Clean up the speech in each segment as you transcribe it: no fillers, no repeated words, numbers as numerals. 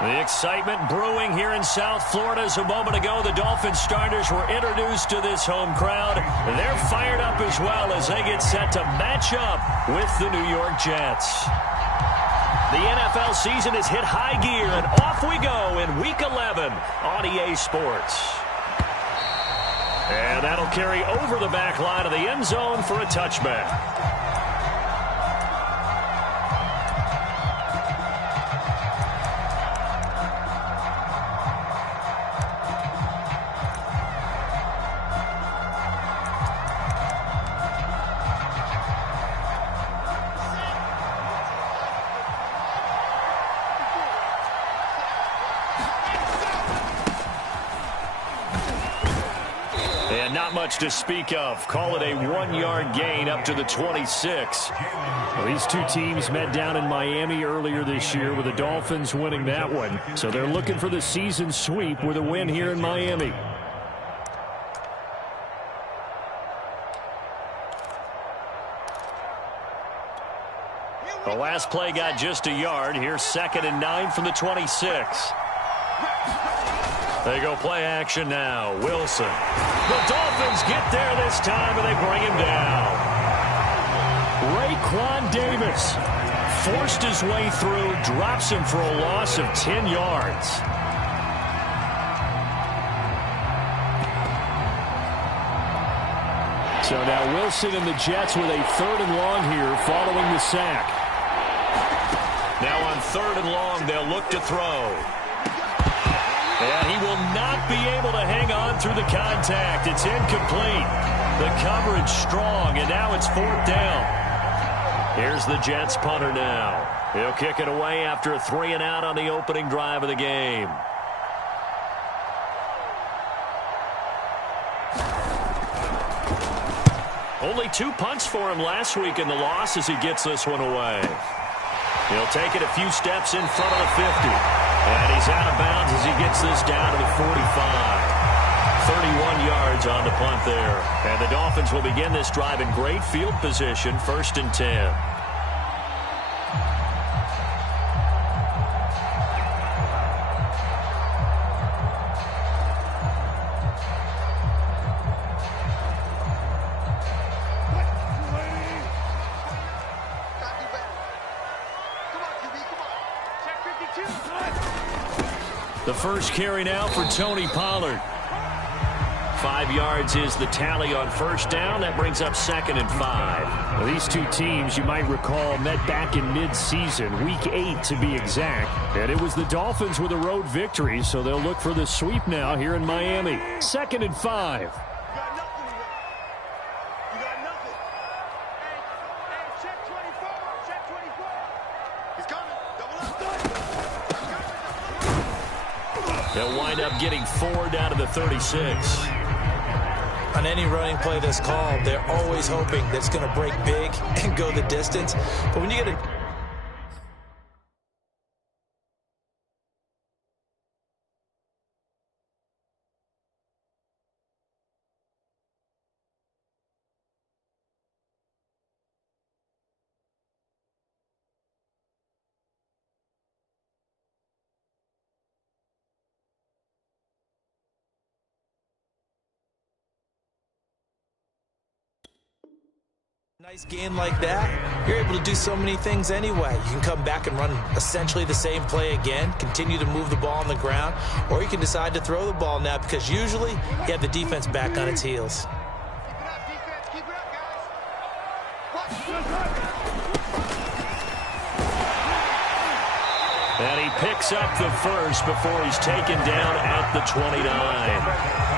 The excitement brewing here in South Florida as a moment ago the Dolphins starters were introduced to this home crowd. They're fired up as well as they get set to match up with the New York Jets. The NFL season has hit high gear, and off we go in Week 11 on EA Sports. And that'll carry over the back line of the end zone for a touchback. Not much to speak of. Call it a 1-yard gain up to the 26. Well, these two teams met down in Miami earlier this year with the Dolphins winning that one. So they're looking for the season sweep with a win here in Miami. The last play got just a yard. Here's 2nd and 9 from the 26. They go play action now. Wilson. The Dolphins get there this time, and they bring him down. Raekwon Davis forced his way through, drops him for a loss of 10 yards. So now Wilson and the Jets with a 3rd and long here following the sack. Now on 3rd and long, they'll look to throw. And he will not be able to hang on through the contact. It's incomplete. The coverage strong, and now it's 4th down. Here's the Jets punter now. He'll kick it away after a 3-and-out on the opening drive of the game. Only 2 punts for him last week in the loss as he gets this one away. He'll take it a few steps in front of the 50. And he's out of bounds as he gets this down to the 45. 31 yards on the punt there. And the Dolphins will begin this drive in great field position, 1st and 10. The first carry now for Tony Pollard. 5 yards is the tally on 1st down. That brings up 2nd and 5. Well, these two teams, you might recall, met back in mid-season, Week 8 to be exact. And it was the Dolphins with a road victory, so they'll look for the sweep now here in Miami. 2nd and 5. They'll wind up getting 4 down to the 36. On any running play that's called, they're always hoping that it's going to break big and go the distance. But when you get a nice game like that, you're able to do so many things anyway. You can come back and run essentially the same play again, continue to move the ball on the ground, or you can decide to throw the ball now because usually you have the defense back on its heels. And he picks up the first before he's taken down at the 29.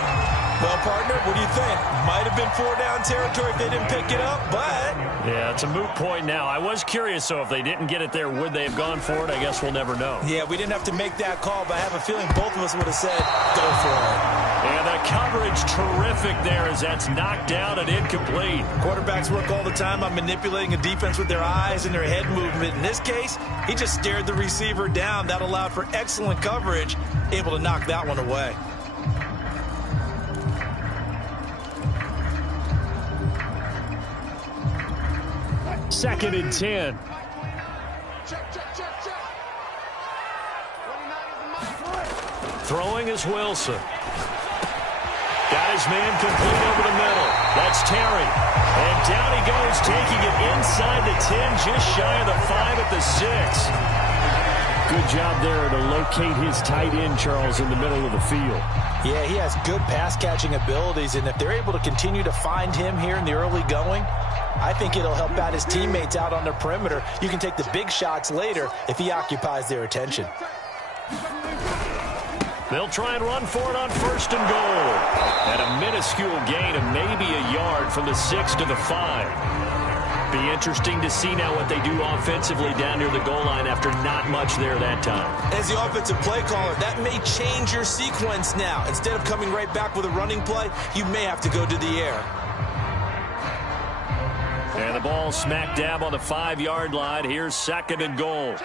Well, partner, what do you think? Might have been 4-down territory if they didn't pick it up, but... Yeah, it's a moot point now. I was curious, so if they didn't get it there, would they have gone for it? I guess we'll never know. Yeah, we didn't have to make that call, but I have a feeling both of us would have said, go for it. And the coverage terrific there as that's knocked down and incomplete. Quarterbacks work all the time on manipulating a defense with their eyes and their head movement. In this case, he just stared the receiver down. That allowed for excellent coverage, able to knock that one away. Second and 10. Check. 29 is Throwing is Wilson. Got his man complete over the middle. That's Terry. And down he goes, taking it inside the 10, just shy of the 5 at the 6. Good job there to locate his tight end, Charles, in the middle of the field. Yeah, he has good pass-catching abilities, and if they're able to continue to find him here in the early going, I think it'll help out his teammates out on the perimeter. You can take the big shots later if he occupies their attention. They'll try and run for it on 1st and goal. At a minuscule gain of maybe a yard from the 6 to the 5. Be interesting to see now what they do offensively down near the goal line after not much there that time. As the offensive play caller, that may change your sequence now. Instead of coming right back with a running play, you may have to go to the air. And the ball smack dab on the 5-yard line. Here's 2nd and goal.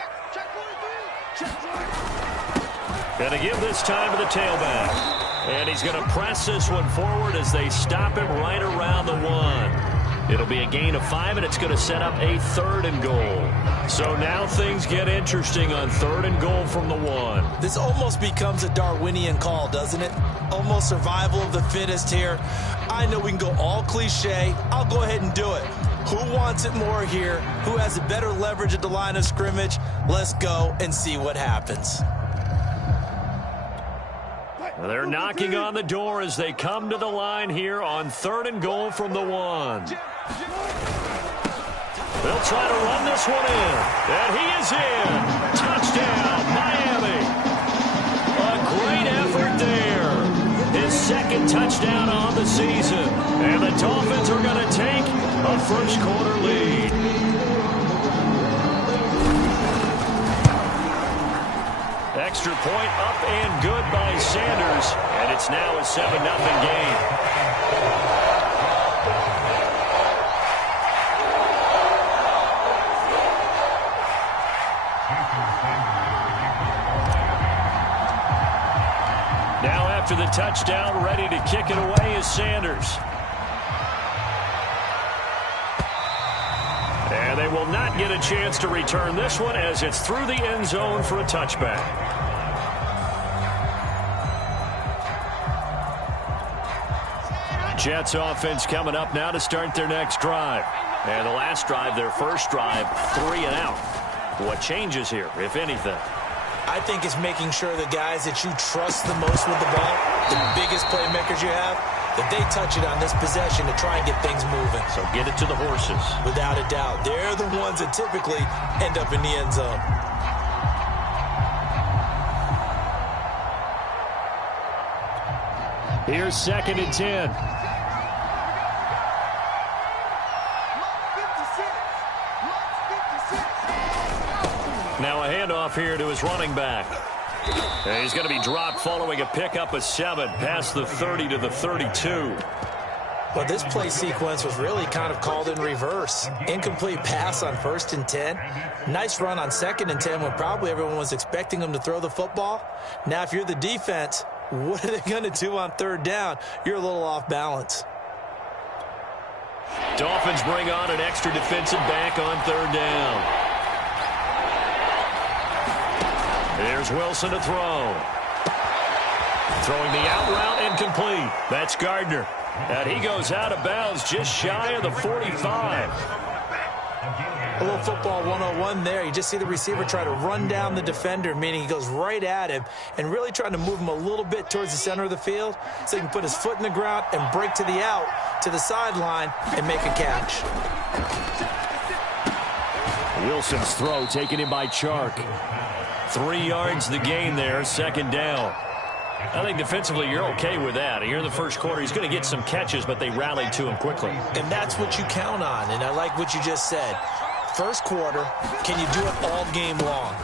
Going to give this time to the tailback. And he's going to press this one forward as they stop him right around the 1. It'll be a gain of 5, and it's going to set up a 3rd and goal. So now things get interesting on 3rd and goal from the 1. This almost becomes a Darwinian call, doesn't it? Almost survival of the fittest here. I know we can go all cliche. I'll go ahead and do it. Who wants it more here? Who has a better leverage at the line of scrimmage? Let's go and see what happens. They're knocking on the door as they come to the line here on 3rd and goal from the 1. They'll try to run this one in. And he is in. Touchdown, Miami. A great effort there. His 2nd touchdown on the season. And the Dolphins are going to take a first-quarter lead. Extra point up and good by Sanders. And it's now a 7-0 game. Now after the touchdown, ready to kick it away is Sanders. And they will not get a chance to return this one as it's through the end zone for a touchback. Jets offense coming up now to start their next drive. And the last drive, their first drive, 3 and out. What changes here, if anything? I think it's making sure the guys that you trust the most with the ball, the biggest playmakers you have, that they touch it on this possession to try and get things moving. So get it to the horses. Without a doubt. They're the ones that typically end up in the end zone. Here's 2nd and 10. Now a handoff here to his running back. And he's going to be dropped following a pickup of 7 past the 30 to the 32. Well, this play sequence was really kind of called in reverse. Incomplete pass on 1st and 10. Nice run on 2nd and 10 when probably everyone was expecting him to throw the football. Now, if you're the defense, what are they going to do on 3rd down? You're a little off balance. Dolphins bring on an extra defensive back on 3rd down. There's Wilson to throw. Throwing the out route incomplete. That's Gardner. And he goes out of bounds just shy of the 45. A little football 101 there. You just see the receiver try to run down the defender, meaning he goes right at him and really trying to move him a little bit towards the center of the field so he can put his foot in the ground and break to the out, to the sideline, and make a catch. Wilson's throw taken in by Chark. 3 yards the gain there, 2nd down. I think defensively you're okay with that. Here in the first quarter, he's going to get some catches, but they rallied to him quickly. And that's what you count on, and I like what you just said. First quarter, can you do it all game long?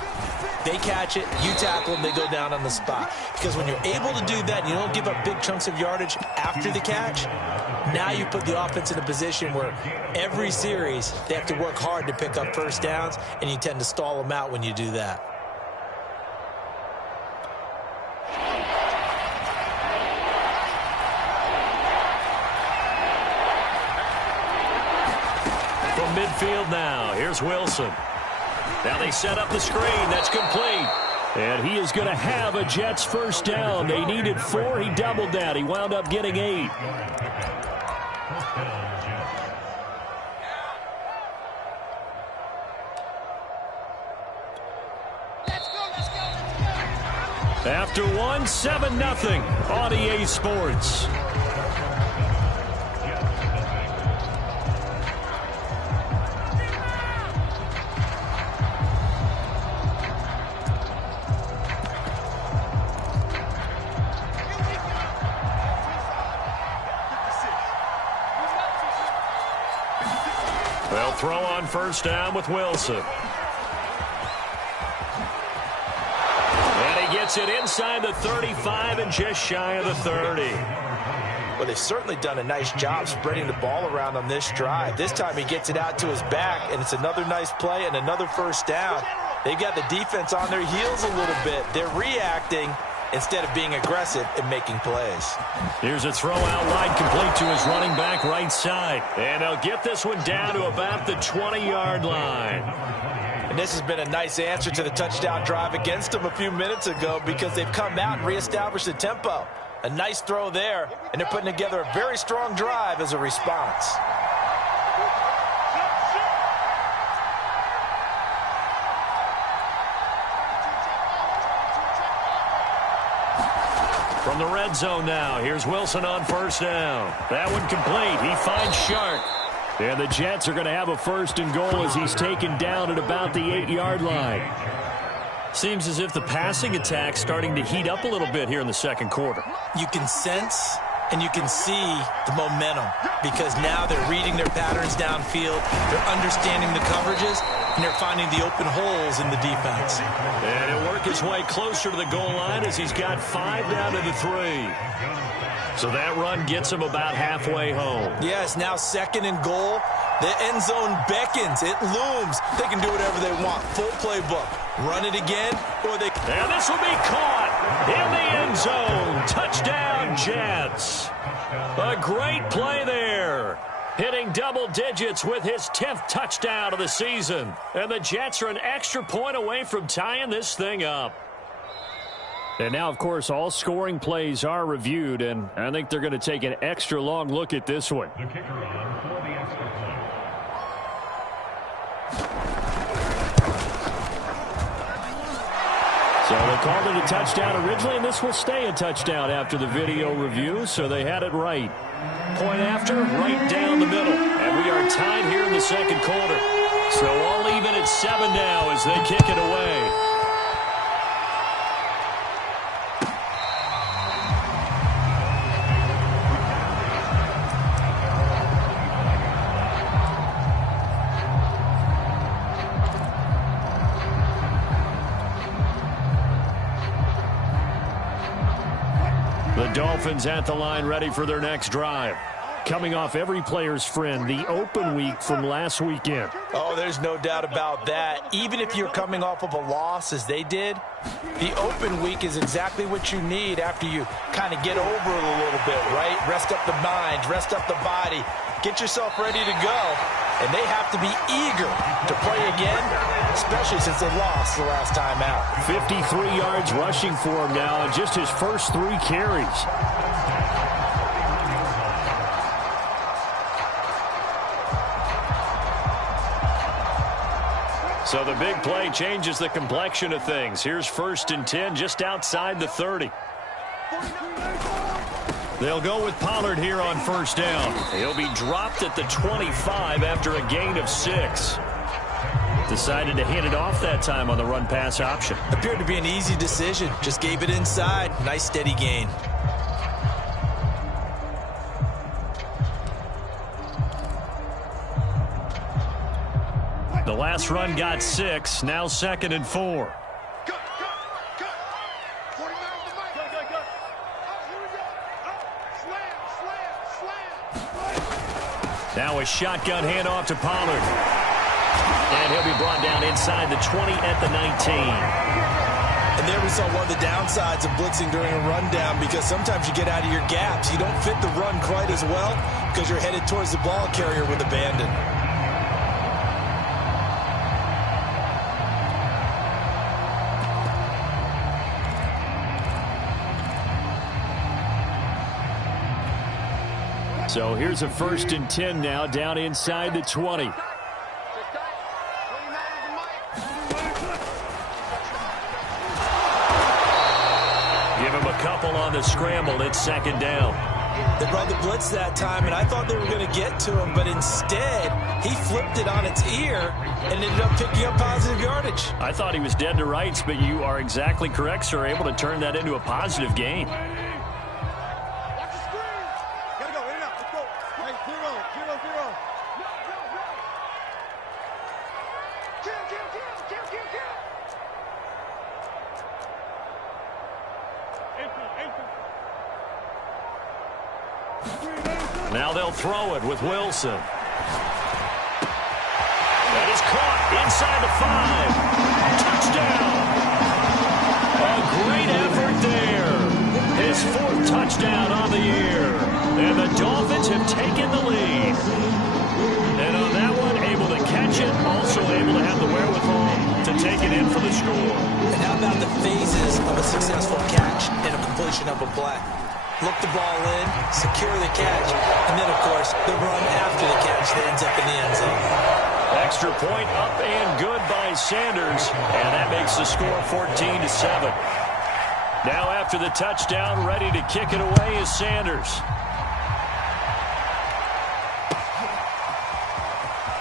They catch it, you tackle them, they go down on the spot. Because when you're able to do that and you don't give up big chunks of yardage after the catch, now you put the offense in a position where every series they have to work hard to pick up first downs, and you tend to stall them out when you do that. Midfield now. Here's Wilson. Now they set up the screen. That's complete. And he is going to have a Jets first down. They needed 4. He doubled that. He wound up getting 8. After 1, 7-0 on EA Sports. They'll throw on first down with Wilson. And he gets it inside the 35 and just shy of the 30. Well, they've certainly done a nice job spreading the ball around on this drive. This time he gets it out to his back, and it's another nice play and another first down. They've got the defense on their heels a little bit. They're reacting instead of being aggressive and making plays. Here's a throw out wide, complete to his running back right side. And they'll get this one down to about the 20-yard line. And this has been a nice answer to the touchdown drive against them a few minutes ago because they've come out and reestablished the tempo. A nice throw there, and they're putting together a very strong drive as a response. From the red zone now, here's Wilson on first down. That one complete. He finds Shark. And the Jets are going to have a first and goal as he's taken down at about the 8-yard line. Seems as if the passing attack's starting to heat up a little bit here in the second quarter. You can sense and you can see the momentum because now they're reading their patterns downfield, they're understanding the coverages, and they're finding the open holes in the defense. And he'll work his way closer to the goal line as he's got 5 down to the 3. So that run gets him about halfway home. Yes, now second and goal. The end zone beckons. It looms. They can do whatever they want. Full playbook. Run it again, or they... And this will be caught in the end zone. Touchdown, Jets. A great play there. Hitting double digits with his 10th touchdown of the season. And the Jets are an extra point away from tying this thing up. And now, of course, all scoring plays are reviewed, and I think they're going to take an extra long look at this one. The kicker on for the extra point. So they called it a touchdown originally, and this will stay a touchdown after the video review, so they had it right. Point after, right down the middle. And we are tied here in the second quarter. So all even at 7 now as they kick it away. The Dolphins at the line ready for their next drive. Coming off every player's friend, the open week from last weekend. Oh, there's no doubt about that. Even if you're coming off of a loss as they did, the open week is exactly what you need after you kind of get over it a little bit, right? Rest up the mind, rest up the body, get yourself ready to go. And they have to be eager to play again, especially since they lost the last time out. 53 yards rushing for him now in just his first 3 carries. So the big play changes the complexion of things. Here's 1st and 10 just outside the 30. They'll go with Pollard here on first down. He'll be dropped at the 25 after a gain of 6. Decided to hand it off that time on the run-pass option. Appeared to be an easy decision. Just gave it inside. Nice steady gain. The last run got 6. Now 2nd and 4. Now a shotgun handoff to Pollard. And he'll be brought down inside the 20 at the 19. And there we saw one of the downsides of blitzing during a rundown because sometimes you get out of your gaps. You don't fit the run quite as well because you're headed towards the ball carrier with abandon. So here's a 1st and 10 now down inside the 20. Give him a couple on the scramble. It's 2nd down. They brought the blitz that time, and I thought they were going to get to him, but instead, he flipped it on its ear and ended up picking up positive yardage. I thought he was dead to rights, but you are exactly correct, sir. Able to turn that into a positive gain. Now they'll throw it with Wilson. That is caught inside the 5. Touchdown. A great effort there. His 4th touchdown on the year. And the Dolphins have taken the lead. And on that one, able to catch it, also able to have the wherewithal to take it in for the score. And how about the phases of a successful catch and a completion of a play? Look the ball in, secure the catch, and then, of course, the run after the catch that ends up in the end zone. Extra point up and good by Sanders, and that makes the score 14-7. Now after the touchdown, ready to kick it away is Sanders.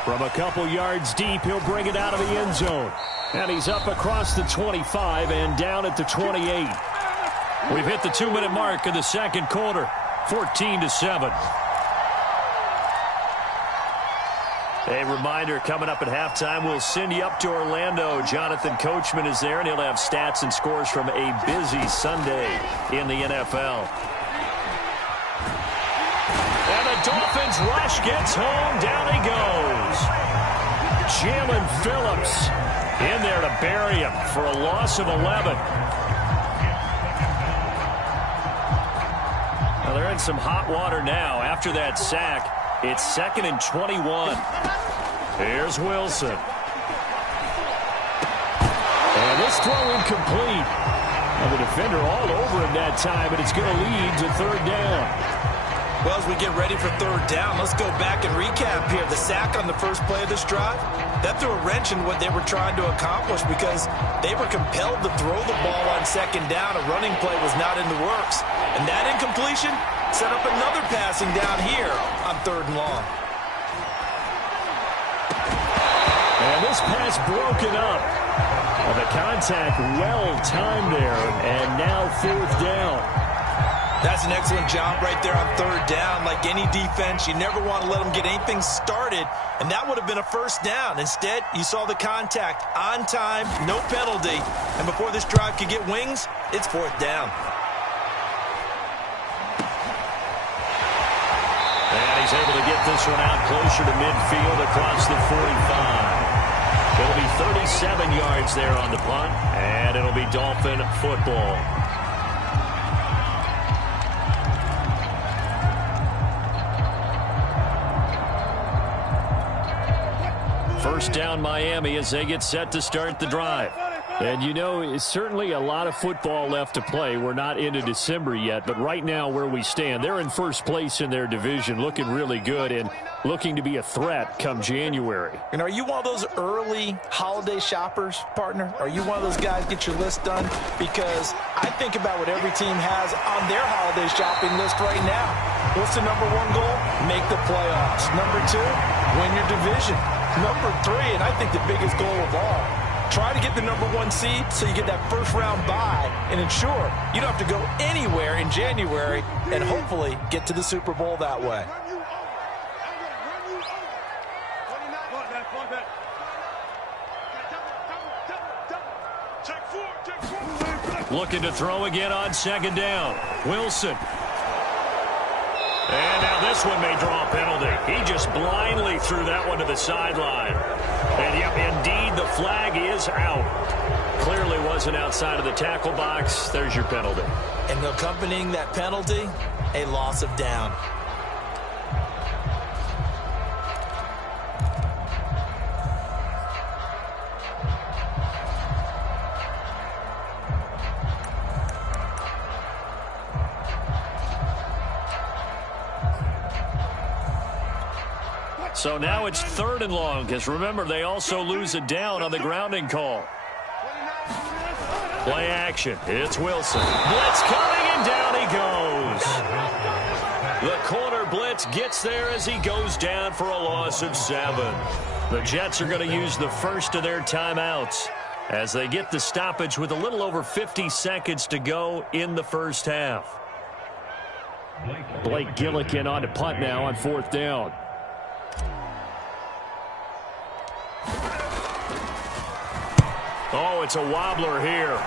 From a couple yards deep, he'll bring it out of the end zone. And he's up across the 25 and down at the 28. We've hit the 2-minute mark of the 2nd quarter, 14-7. A reminder, coming up at halftime, we'll send you up to Orlando. Jonathan Coachman is there, and he'll have stats and scores from a busy Sunday in the NFL. And the Dolphins rush gets home. Down he goes. Jalen Phillips in there to bury him for a loss of 11. Well, they're in some hot water now. After that sack, it's 2nd and 21. Here's Wilson. And this throw incomplete. And the defender all over him that time, and it's going to lead to 3rd down. Well, as we get ready for 3rd down, let's go back and recap here. The sack on the first play of this drive, that threw a wrench in what they were trying to accomplish because they were compelled to throw the ball on 2nd down. A running play was not in the works. And that incompletion set up another passing down here on 3rd and long. And this pass broken up. And the contact well timed there. And now 4th down. That's an excellent job right there on 3rd down. Like any defense, you never want to let them get anything started, and that would have been a 1st down. Instead, you saw the contact on time, no penalty, and before this drive could get wings, it's 4th down. And he's able to get this one out closer to midfield across the 45. It'll be 37 yards there on the punt, and it'll be Dolphin football. First down Miami as they get set to start the drive. And you know, it's certainly a lot of football left to play. We're not into December yet, but right now where we stand, they're in 1st place in their division, looking really good and looking to be a threat come January. And are you one of those early holiday shoppers, partner? Are you one of those guys get your list done? Because I think about what every team has on their holiday shopping list right now. What's the number 1 goal? Make the playoffs. Number 2, win your division. Number 3, and I think the biggest goal of all, try to get the number 1 seed so you get that 1st round bye and ensure you don't have to go anywhere in January and hopefully get to the Super Bowl that way. Looking to throw again on 2nd down. Wilson. And now this one may draw a penalty. He just blindly threw that one to the sideline. And yep, indeed, the flag is out. Clearly wasn't outside of the tackle box. There's your penalty. And accompanying that penalty, a loss of down. So now it's 3rd and long, because remember, they also lose a down on the grounding call. Play action. It's Wilson. Blitz coming, and down he goes. The corner blitz gets there as he goes down for a loss of 7. The Jets are going to use the first of their timeouts as they get the stoppage with a little over 50 seconds to go in the first half. Blake Gillikin on to punt now on 4th down. Oh, it's a wobbler here.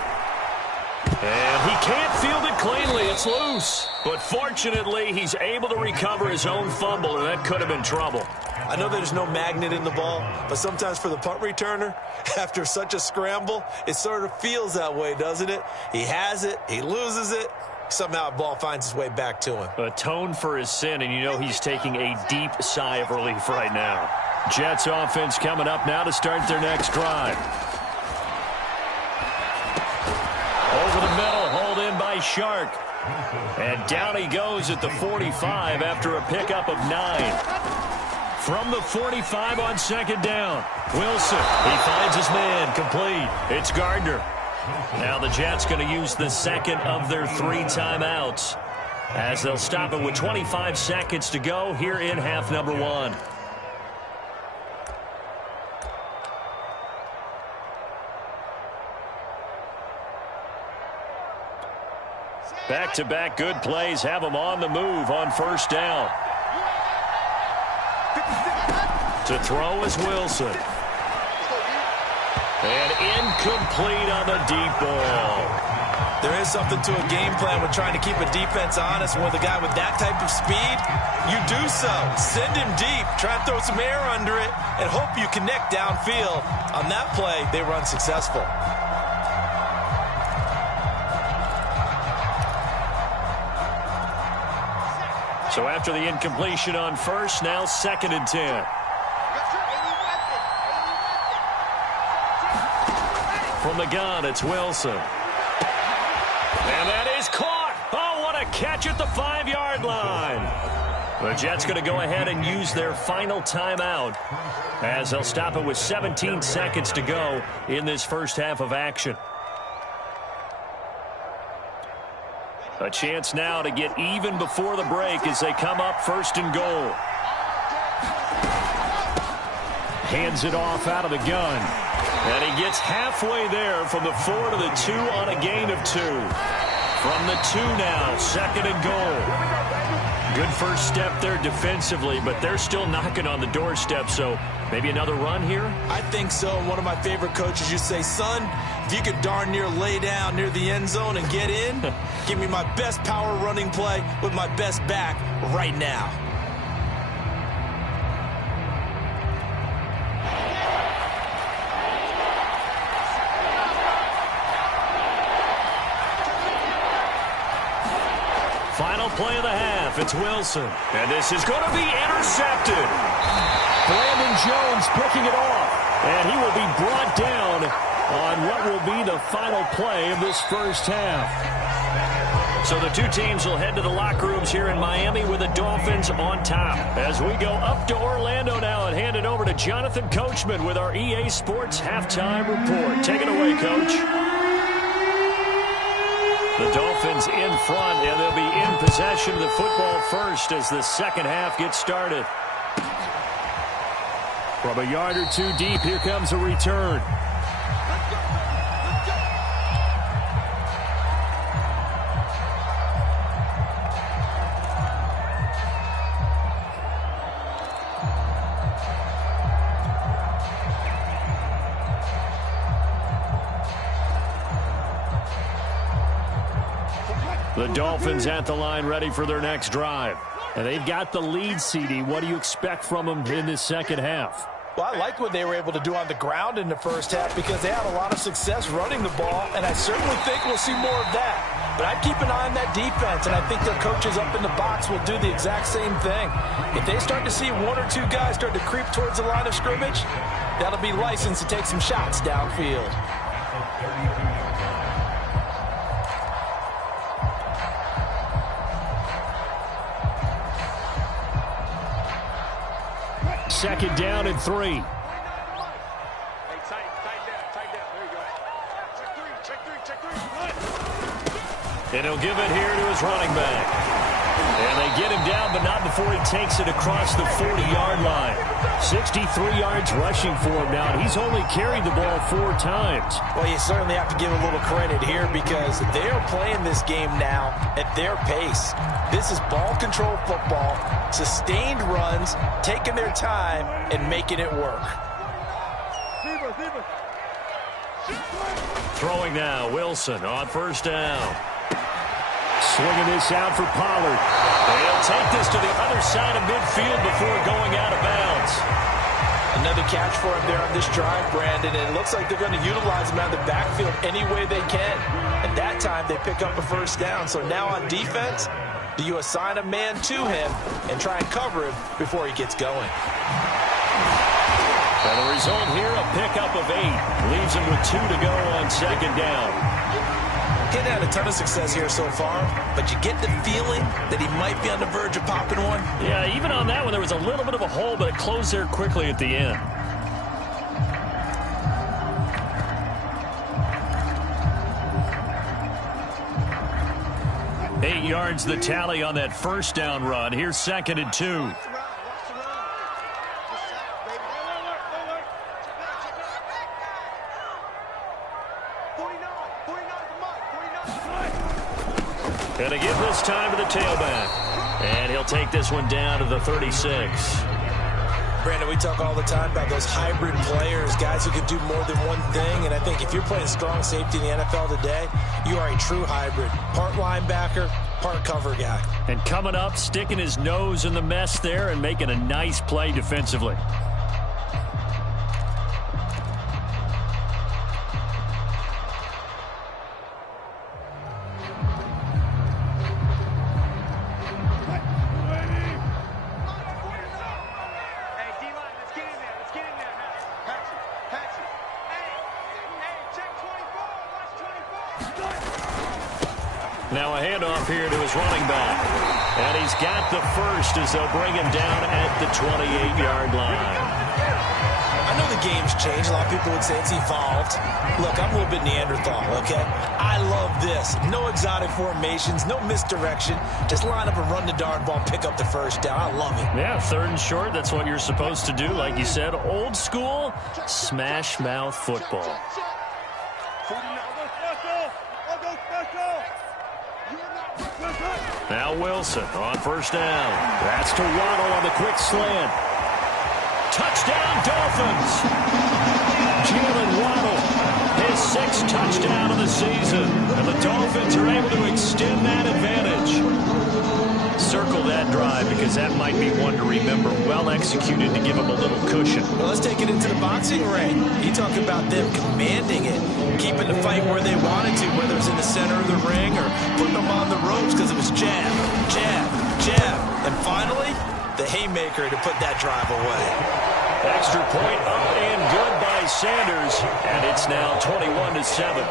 And he can't field it cleanly. It's loose. But fortunately, he's able to recover his own fumble, and that could have been trouble. I know there's no magnet in the ball, but sometimes for the punt returner, after such a scramble, it sort of feels that way, doesn't it? He has it, he loses it, somehow the ball finds its way back to him. Atone for his sin, and you know he's taking a deep sigh of relief right now. Jets offense coming up now to start their next drive. Over the middle, hauled in by Shark. And down he goes at the 45 after a pickup of 9. From the 45 on 2nd down. Wilson, he finds his man, complete. It's Gardner. Now the Jets going to use the second of their 3 timeouts as they'll stop it with 25 seconds to go here in half number 1. Back-to-back good plays have them on the move on 1st down. To throw is Wilson. And incomplete on the deep ball. There is something to a game plan with trying to keep a defense honest. And with a guy with that type of speed, you do so. Send him deep, try and throw some air under it, and hope you connect downfield. On that play, they run successful. So after the incompletion on 1st, now 2nd and 10. From the gun, it's Wilson. And that is caught. Oh, what a catch at the 5-yard line. The Jets going to go ahead and use their final timeout as they'll stop it with 17 seconds to go in this first half of action. A chance now to get even before the break as they come up 1st and goal. Hands it off out of the gun. And he gets halfway there from the 4 to the 2 on a gain of 2. From the 2 now, 2nd and goal. Good first step there defensively, but they're still knocking on the doorstep, so maybe another run here? I think so. One of my favorite coaches used to say, son, if you could darn near lay down near the end zone and get in, give me my best power running play with my best back right now. Final play of the half. It's Wilson. And this is going to be intercepted. Brandon Jones picking it off. And he will be brought down on what will be the final play of this first half. So the 2 teams will head to the locker rooms here in Miami with the Dolphins on top. As we go up to Orlando now and hand it over to Jonathan Coachman with our EA Sports Halftime Report. Take it away, Coach. The Dolphins in front, and they'll be in possession of the football first as the second half gets started. From a yard or 2 deep, here comes a return. The Dolphins at the line ready for their next drive. And they've got the lead, CD. What do you expect from them in this second half? Well, I liked what they were able to do on the ground in the first half because they had a lot of success running the ball, and I certainly think we'll see more of that. But I'd keep an eye on that defense, and I think their coaches up in the box will do the exact same thing. If they start to see 1 or 2 guys start to creep towards the line of scrimmage, that'll be licensed to take some shots downfield. second down and 3. And he'll give it here to his running back. And they get him down, but not before he takes it across the 40-yard line. 63 yards rushing for him now. He's only carried the ball 4 times. Well, you certainly have to give a little credit here because they're playing this game now at their pace. This is ball control football, sustained runs, taking their time, and making it work. Throwing now, Wilson on first down. Swinging this out for Pollard. They'll take this to the other side of midfield before going out of bounds. Another catch for him there on this drive, Brandon, and it looks like they're going to utilize him out of the backfield any way they can. And that time they pick up a first down. So now on defense, do you assign a man to him and try and cover him before he gets going? And the result here, a pickup of 8. Leaves him with 2 to go on second down. Getting had a ton of success here so far, but you get the feeling that he might be on the verge of popping one. Yeah, even on that one, there was a little bit of a hole, but it closed there quickly at the end. Eight yards the tally on that first down run. Here's second and 2. Going to give this time to the tailback. And he'll take this one down to the 36. Brandon, we talk all the time about those hybrid players, guys who can do more than one thing. And I think if you're playing strong safety in the NFL today, you are a true hybrid. Part linebacker, part cover guy. And coming up, sticking his nose in the mess there and making a nice play defensively. Now a handoff here to his running back. And he's got the first as they'll bring him down at the 28-yard line. I know the game's changed. A lot of people would say it's evolved. Look, I'm a little bit Neanderthal, okay? I love this. No exotic formations, no misdirection. Just line up and run the darn ball, pick up the first down. I love it. Yeah, third and short, that's what you're supposed to do. Like you said, old school, smash mouth football. Now Wilson on first down. That's to Waddle on the quick slant. Touchdown, Dolphins. Jalen Waddle, his 6th touchdown of the season. And the Dolphins are able to extend that advantage. Circle that drive because that might be one to remember. Well executed to give them a little cushion. Well, let's take it into the boxing ring. You talk about them commanding it, keeping the fight where they wanted to, whether it's in the center of the ring or putting them on the ropes because it was jab, jab, jab. And finally, the haymaker to put that drive away. Extra point up and good by Sanders. And it's now 21-7.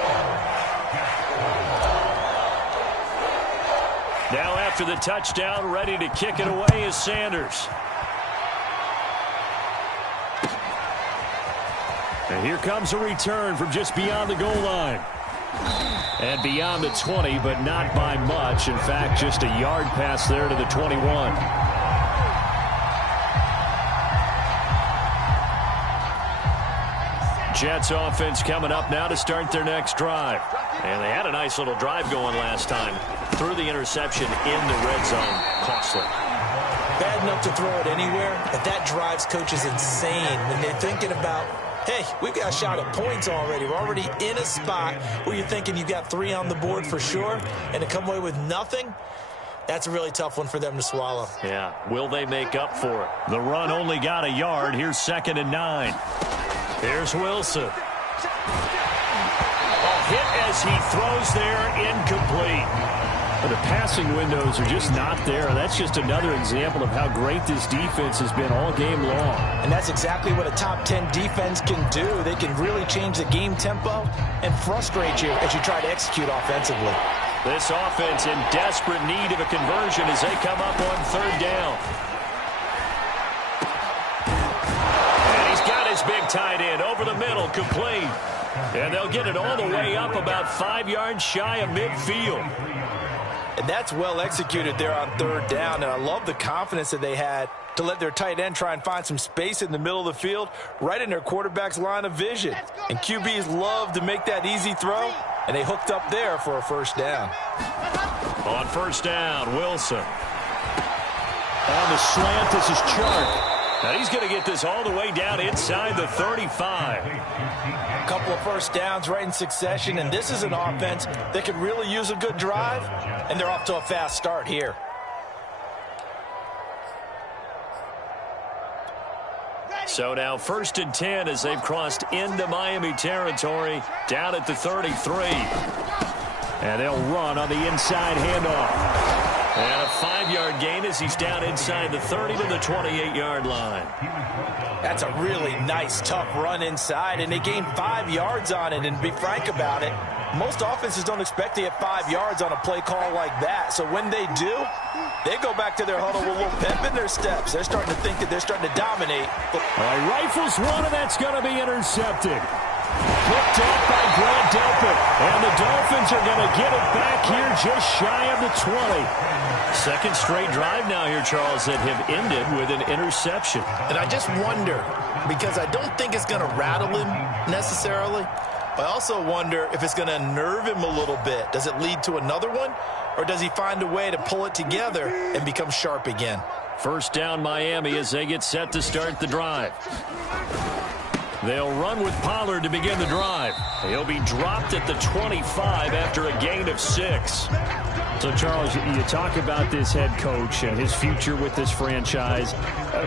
Now after the touchdown, ready to kick it away is Sanders. And here comes a return from just beyond the goal line. And beyond the 20, but not by much. In fact, just a yard pass there to the 21. Jets offense coming up now to start their next drive. And they had a nice little drive going last time. Threw the interception in the red zone. Costly. Bad enough to throw it anywhere, but that drives coaches insane when they're thinking about, hey, we've got a shot at points already. We're already in a spot where you're thinking you got 3 on the board for sure, and to come away with nothing, that's a really tough one for them to swallow. Yeah, will they make up for it? The run only got a yard. Here's 2nd and 9. Here's Wilson. A hit as he throws there, incomplete. But the passing windows are just not there. That's just another example of how great this defense has been all game long. And that's exactly what a top 10 defense can do. They can really change the game tempo and frustrate you as you try to execute offensively. This offense in desperate need of a conversion as they come up on 3rd down. tackle complete. And they'll get it all the way up about 5 yards shy of midfield. And that's well executed there on third down. And I love the confidence that they had to let their tight end try and find some space in the middle of the field, right in their quarterback's line of vision. And QBs love to make that easy throw, and they hooked up there for a first down. On first down, Wilson. On the slant, this is Chark. Now he's going to get this all the way down inside the 35. A couple of first downs right in succession, and this is an offense that could really use a good drive, and they're off to a fast start here. So now 1st and 10 as they've crossed into Miami territory down at the 33. And they'll run on the inside handoff. And a 5-yard gain as he's down inside the 30 to the 28-yard line. That's a really nice, tough run inside, and they gained 5 yards on it. And to be frank about it, most offenses don't expect to get 5 yards on a play call like that. So when they do, they go back to their huddle with a little pep in their steps. They're starting to think that they're starting to dominate. Rifles one, and that's going to be intercepted. Picked off by Grant Delpit. And the Dolphins are going to get it back here just shy of the 20. Second straight drive now here, Charles, that have ended with an interception. And I just wonder, because I don't think it's going to rattle him necessarily, but I also wonder if it's going to unnerve him a little bit. Does it lead to another one, or does he find a way to pull it together and become sharp again? First down Miami as they get set to start the drive. They'll run with Pollard to begin the drive. He'll be dropped at the 25 after a gain of 6. So, Charles, you talk about this head coach and his future with this franchise.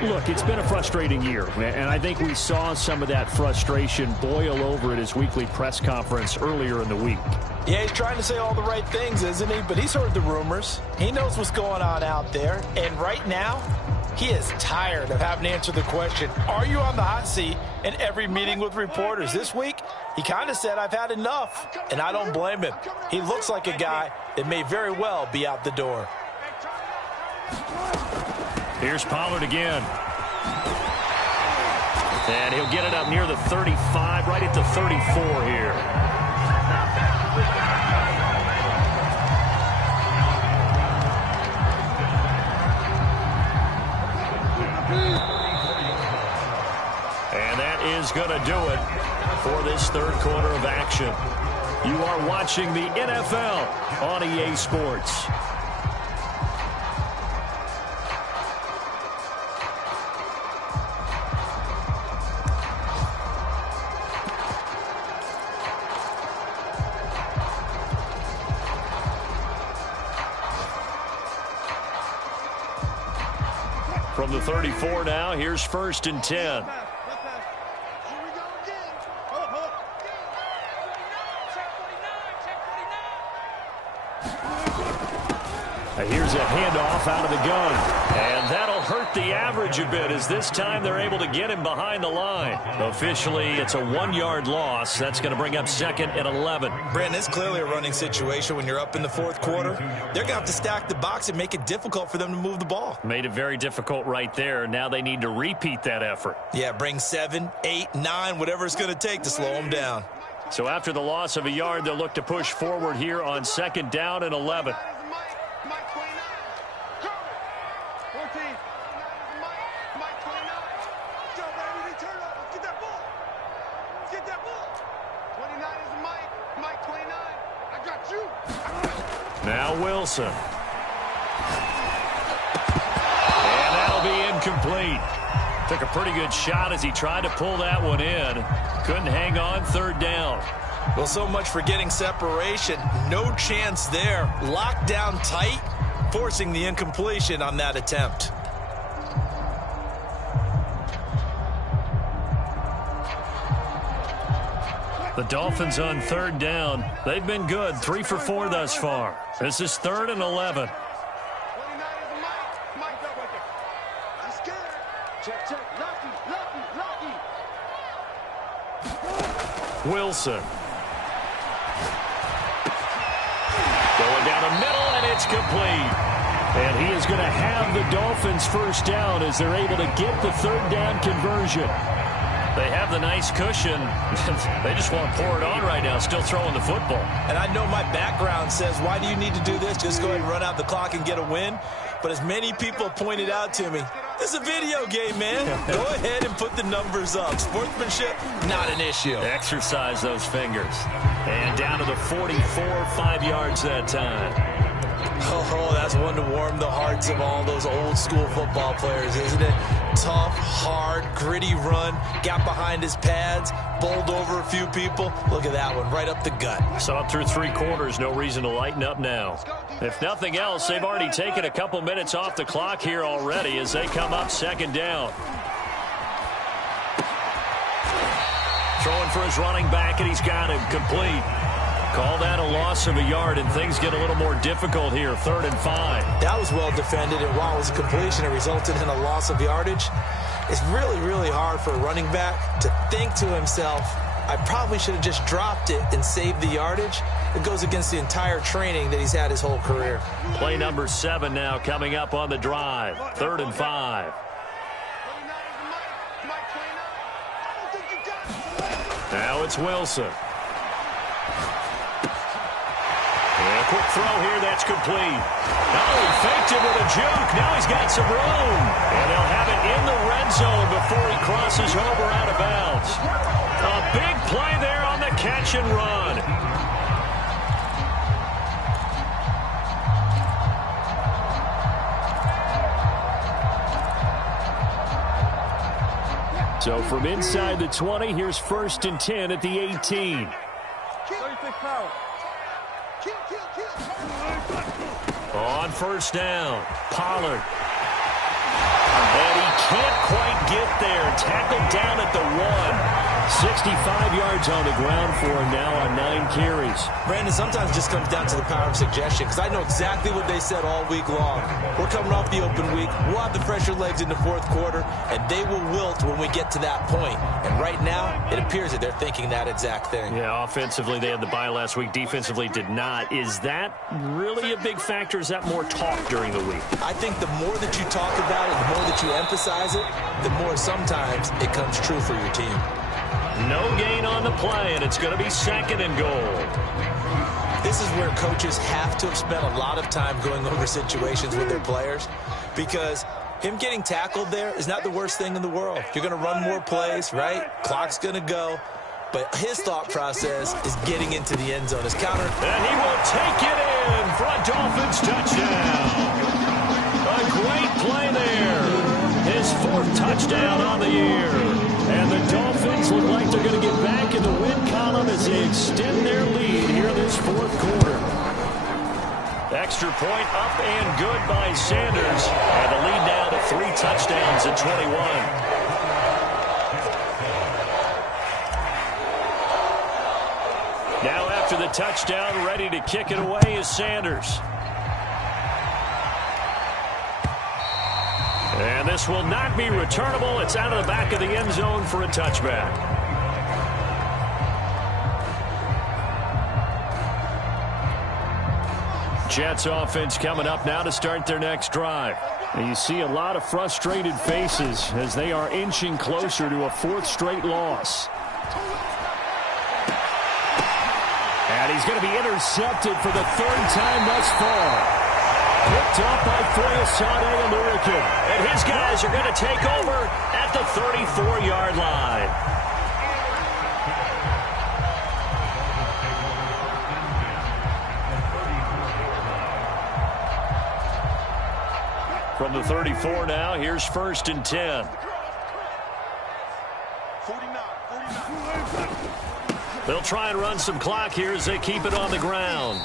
Look, it's been a frustrating year, and I think we saw some of that frustration boil over at his weekly press conference earlier in the week. Yeah, he's trying to say all the right things, isn't he? But he's heard the rumors. He knows what's going on out there. And right now, he is tired of having to answer the question, are you on the hot seat, in every meeting with reporters. This week, he kind of said, I've had enough, and I don't blame him. He looks like a guy that may very well be out the door. Here's Pollard again. And he'll get it up near the 35, right at the 34 here. And that is going to do it for this third quarter of action. You are watching the NFL on EA Sports. From the 34 now, here's 1st and 10. Here's a handoff out of the gun. And that'll hurt the average a bit as this time they're able to get him behind the line. Officially, it's a 1-yard loss. That's going to bring up 2nd and 11. Brandon, it's clearly a running situation when you're up in the fourth quarter. They're going to have to stack the box and make it difficult for them to move the ball. Made it very difficult right there. Now they need to repeat that effort. Yeah, bring 7, 8, 9, whatever it's going to take to slow them down. So after the loss of a yard, they'll look to push forward here on 2nd down and 11. Now Wilson. And that'll be incomplete. Took a pretty good shot as he tried to pull that one in. Couldn't hang on 3rd down. Well, so much for getting separation. No chance there. Locked down tight, forcing the incompletion on that attempt. The Dolphins on 3rd down. They've been good, 3 for 4 thus far. This is 3rd and 11. Wilson. Going down the middle, and it's complete. And he is going to have the Dolphins first down as they're able to get the 3rd down conversion. They have the nice cushion. They just want to pour it on right now, still throwing the football. And I know my background says, why do you need to do this? Just go ahead and run out the clock and get a win. But as many people pointed out to me, this is a video game, man. Go ahead and put the numbers up. Sportsmanship, not an issue. Exercise those fingers. And down to the 44, 5 yards that time. Oh, that's one to warm the hearts of all those old school football players, isn't it? Tough, hard, gritty run, got behind his pads, bowled over a few people. Look at that one, right up the gut. Saw it through 3 quarters, no reason to lighten up now. If nothing else, they've already taken a couple minutes off the clock here already as they come up 2nd down. Throwing for his running back, and he's got him complete. Call that a loss of a yard, and things get a little more difficult here, 3rd and 5. That was well defended, and while it was a completion, it resulted in a loss of yardage. It's really, really hard for a running back to think to himself, I probably should have just dropped it and saved the yardage. It goes against the entire training that he's had his whole career. Play number 7 now coming up on the drive, 3rd and 5. Now it's Wilson. And a quick throw here, that's complete. Oh, he faked it with a juke. Now he's got some room. And they'll have it in the red zone before he crosses over out of bounds. A big play there on the catch and run. So from inside the 20, here's 1st and 10 at the 18. On 1st down, Pollard. And he can't quite get there. Tackled down at the 1. 65 yards on the ground for him now on 9 carries. Brandon, sometimes it just comes down to the power of suggestion, because I know exactly what they said all week long. We're coming off the open week. We'll have the fresher legs in the 4th quarter, and they will wilt when we get to that point. And right now, it appears that they're thinking that exact thing. Yeah, offensively, they had the bye last week. Defensively, did not. Is that really a big factor? Is that more talk during the week? I think the more that you talk about it, the more that you emphasize it, the more sometimes it comes true for your team. No gain on the play, and it's going to be 2nd and goal. This is where coaches have to have spent a lot of time going over situations with their players, because him getting tackled there is not the worst thing in the world. You're going to run more plays, right? Clock's going to go. But his thought process is getting into the end zone. His counter. And he will take it in for a Dolphins touchdown. A great play there. His 4th touchdown on the year. And the Dolphins look like they're going to get back in the win column as they extend their lead here this 4th quarter. Extra point up and good by Sanders. And the lead now to 3 touchdowns at 21. Now after the touchdown, ready to kick it away is Sanders. And this will not be returnable. It's out of the back of the end zone for a touchback. Jets offense coming up now to start their next drive. And you see a lot of frustrated faces as they are inching closer to a 4th straight loss. And he's going to be intercepted for the 3rd time thus far. Picked up by Foyesade American. And his guys are going to take over at the 34-yard line. From the 34 now, here's 1st and 10. They'll try and run some clock here as they keep it on the ground.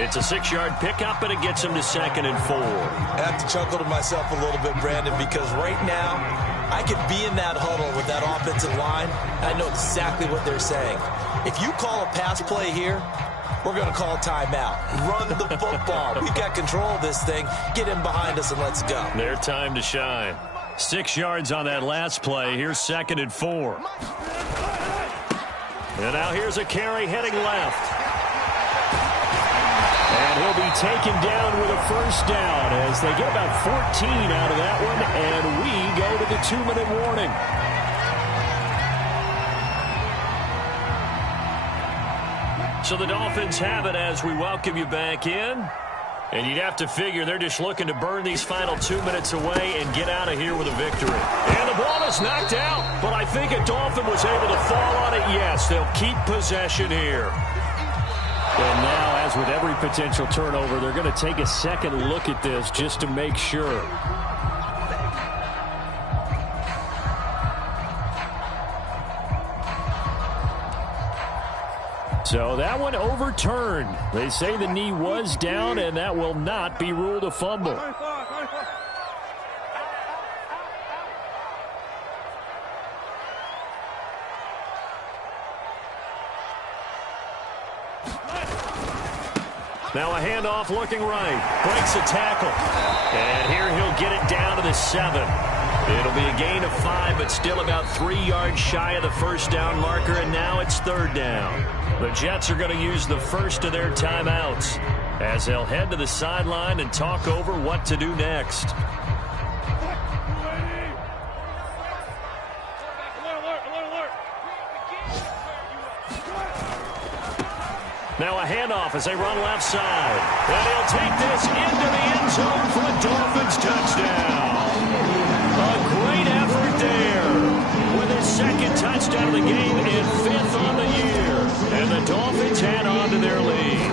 It's a 6-yard pickup, and it gets him to 2nd and 4. I have to chuckle to myself a little bit, Brandon, because right now I could be in that huddle with that offensive line. I know exactly what they're saying. If you call a pass play here, we're going to call a timeout. Run the football. We've got control of this thing. Get in behind us and let's go. Their time to shine. 6 yards on that last play. Here's 2nd and 4. And now here's a carry heading left. And he'll be taken down with a 1st down as they get about 14 out of that one, and we go to the 2-minute warning. So the Dolphins have it as we welcome you back in. And you'd have to figure they're just looking to burn these final 2 minutes away and get out of here with a victory. And the ball is knocked out, but I think a Dolphin was able to fall on it. Yes, they'll keep possession here. And now, as with every potential turnover, they're going to take a second look at this just to make sure. So that one overturned. They say the knee was down, and that will not be ruled a fumble. Now a handoff looking right. Breaks a tackle. And here he'll get it down to the 7. It'll be a gain of 5, but still about 3 yards shy of the first down marker, and now it's 3rd down. The Jets are going to use the first of their timeouts as they'll head to the sideline and talk over what to do next. Now a handoff as they run left side. And he'll take this into the end zone for a Dolphins touchdown. A great effort there with his 2nd touchdown of the game and 5th on the year. And the Dolphins add on to their lead.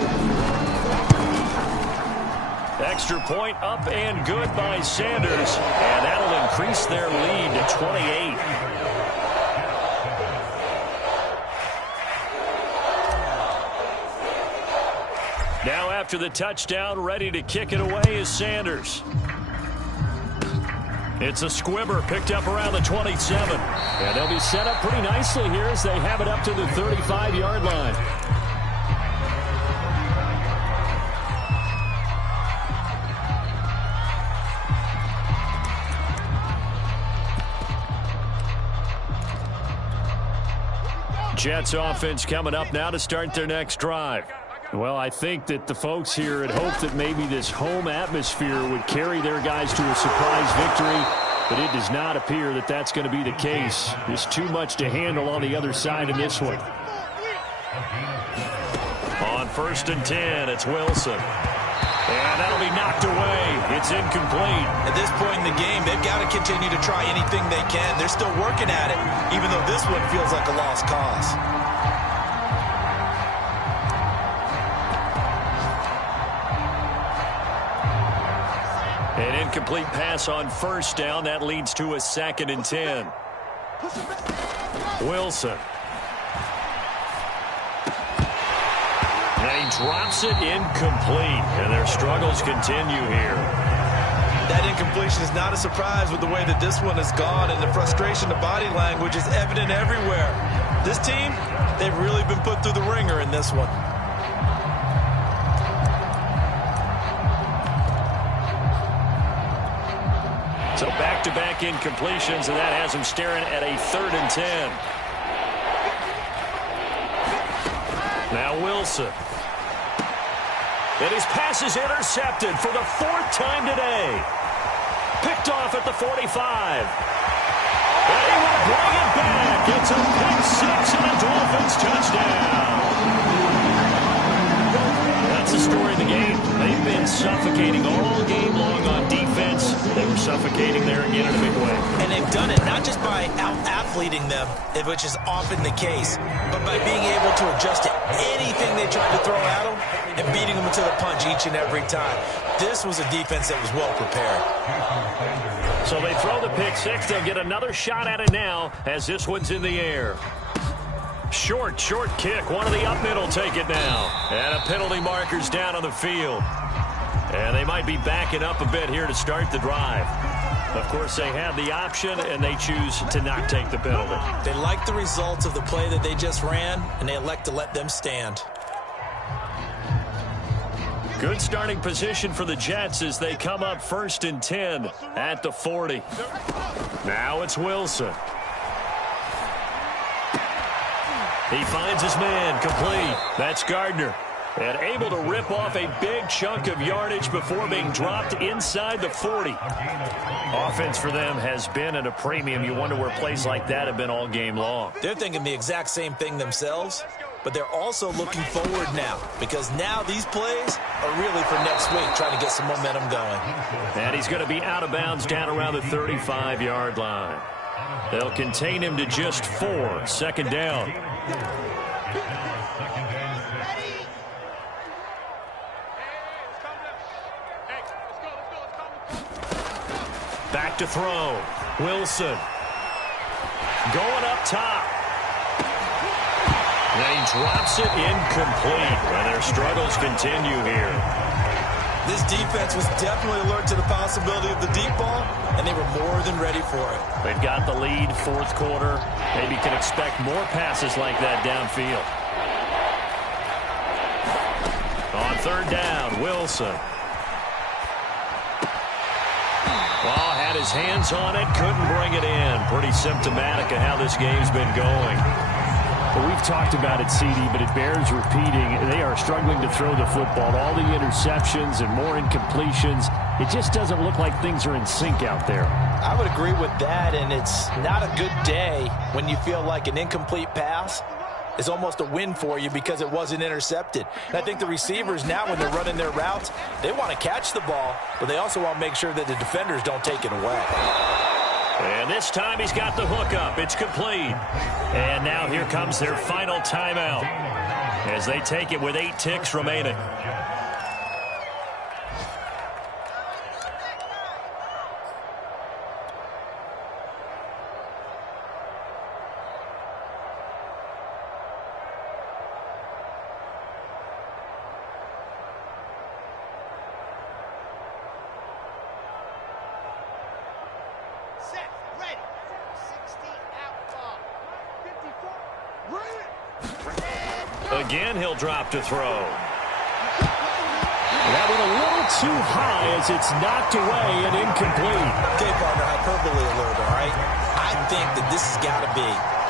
Extra point up and good by Sanders. And that'll increase their lead to 28. Now after the touchdown, ready to kick it away is Sanders. It's a squibber picked up around the 27. And they'll be set up pretty nicely here as they have it up to the 35-yard line. Jets offense coming up now to start their next drive. Well, I think that the folks here had hoped that maybe this home atmosphere would carry their guys to a surprise victory, but it does not appear that that's going to be the case. There's too much to handle on the other side in this one. On 1st and 10, it's Wilson. And that'll be knocked away. It's incomplete. At this point in the game, they've got to continue to try anything they can. They're still working at it, even though this one feels like a lost cause. An incomplete pass on 1st down. That leads to a 2nd and 10. Wilson. And he drops it incomplete. And their struggles continue here. That incompletion is not a surprise with the way that this one has gone, and the frustration, the body language is evident everywhere. This team, they've really been put through the ringer in this one. So back-to-back incompletions, and that has him staring at a 3rd and 10. Now Wilson. And his pass is intercepted for the 4th time today. Picked off at the 45. And he will bring it back. It's a pick 6 and a Dolphins touchdown. That's the story of the game. They've been suffocating all game long on defense. They were suffocating there again in a big way. And they've done it not just by out-athleting them, which is often the case, but by being able to adjust to anything they tried to throw at them and beating them to the punch each and every time. This was a defense that was well prepared. So they throw the pick 6. They'll get another shot at it now as this one's in the air. Short kick. One of the up mid will take it now. And a penalty marker's down on the field. And they might be backing up a bit here to start the drive. Of course, they have the option, and they choose to not take the penalty. They like the results of the play that they just ran, and they elect to let them stand. Good starting position for the Jets as they come up 1st and 10 at the 40. Now it's Wilson. He finds his man, complete. That's Gardner. And able to rip off a big chunk of yardage before being dropped inside the 40. Offense for them has been at a premium. You wonder where plays like that have been all game long. They're thinking the exact same thing themselves. but they're also looking forward now because now these plays are really for next week, trying to get some momentum going. And he's going to be out of bounds down around the 35-yard line. They'll contain him to just 4. Second down. Back to throw. Wilson. Going up top. And he drops it incomplete. And their struggles continue here. This defense was definitely alert to the possibility of the deep ball, and they were more than ready for it. They've got the lead, fourth quarter. Maybe can expect more passes like that downfield. On third down, Wilson. Well, had his hands on it, couldn't bring it in. Pretty symptomatic of how this game's been going. Well, we've talked about it, CD, but it bears repeating. They are struggling to throw the football. All the interceptions and more incompletions. It just doesn't look like things are in sync out there. I would agree with that, and it's not a good day when you feel like an incomplete pass is almost a win for you because it wasn't intercepted. And I think the receivers now, when they're running their routes, they want to catch the ball, but they also want to make sure that the defenders don't take it away. And this time he's got the hook up. It's complete. And now here comes their final timeout as they take it with 8 ticks remaining. Again, he'll drop to throw. That went a little too high as it's knocked away and incomplete. Okay, partner, hyperbole alert, all right? I think that this has got to be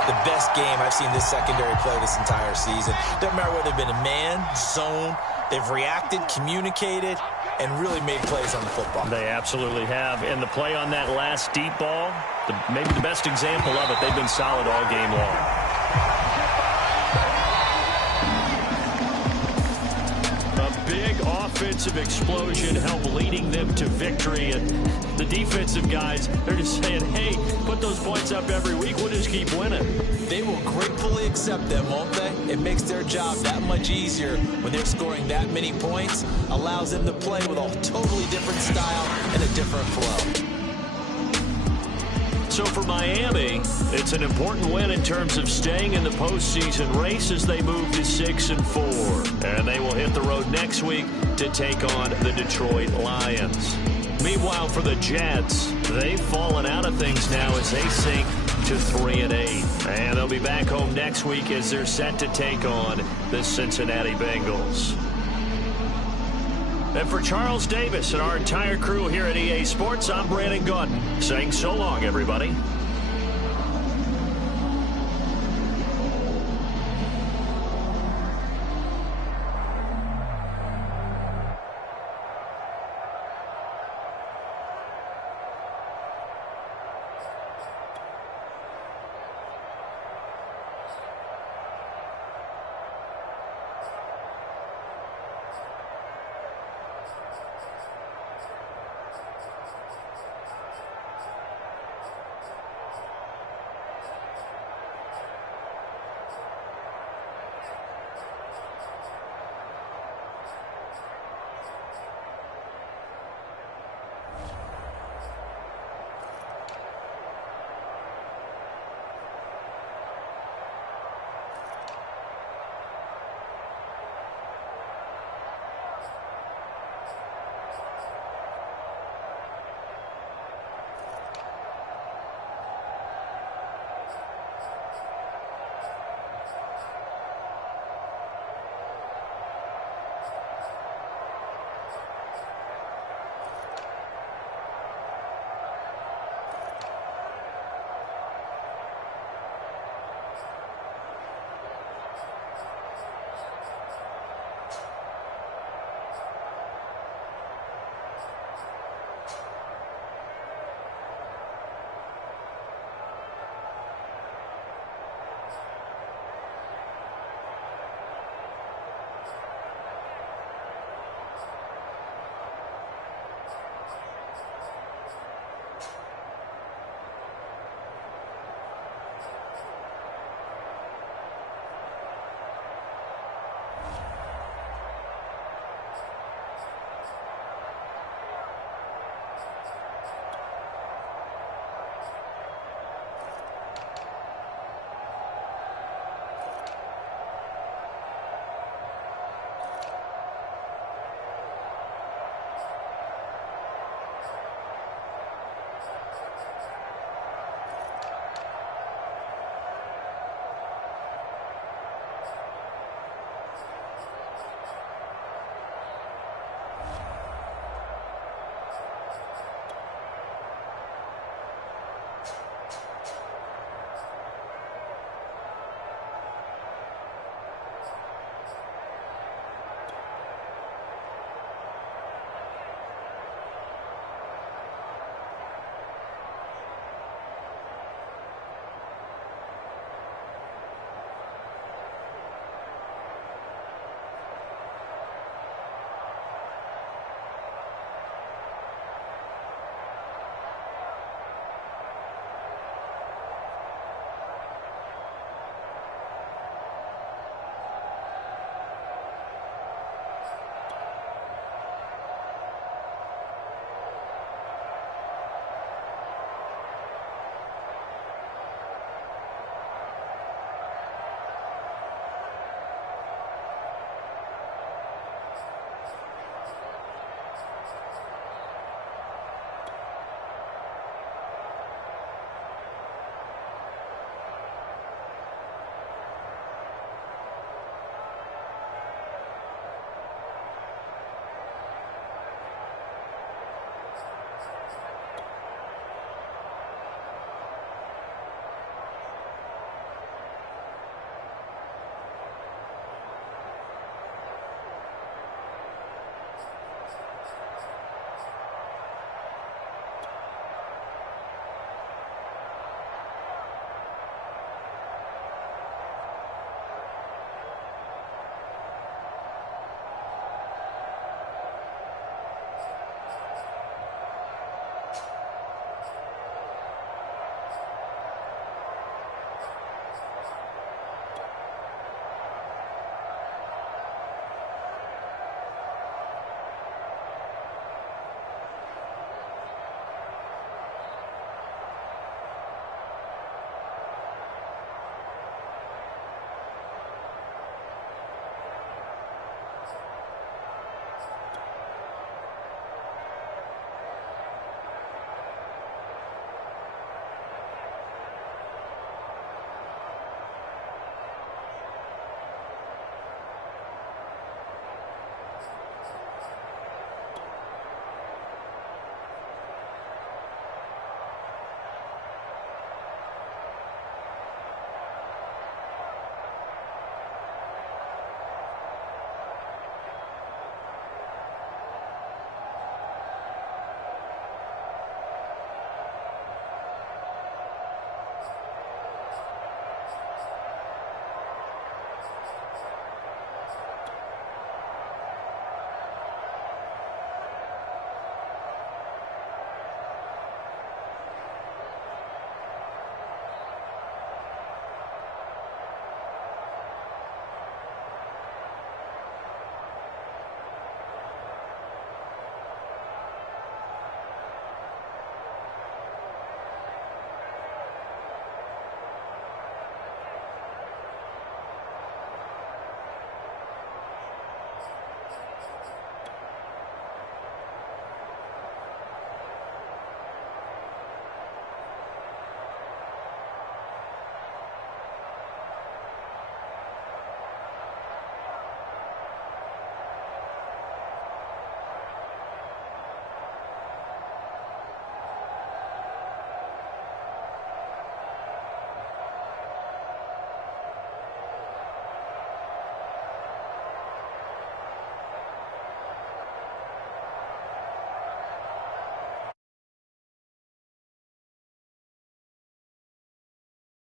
the best game I've seen this secondary play this entire season. Doesn't matter whether they've been a man, zone, they've reacted, communicated, and really made plays on the football. They absolutely have. And the play on that last deep ball, maybe the best example of it, they've been solid all game long. Offensive explosion helped leading them to victory, and the defensive guys, they're just saying, hey, put those points up every week, we'll just keep winning. They will gratefully accept them, won't they? It makes their job that much easier when they're scoring that many points, allows them to play with a totally different style and a different flow. So for Miami, it's an important win in terms of staying in the postseason race as they move to 6-4. And they will hit the road next week to take on the Detroit Lions. Meanwhile, for the Jets, they've fallen out of things now as they sink to 3-8. And they'll be back home next week as they're set to take on the Cincinnati Bengals. And for Charles Davis and our entire crew here at EA Sports, I'm Brandon Gaunt saying so long, everybody.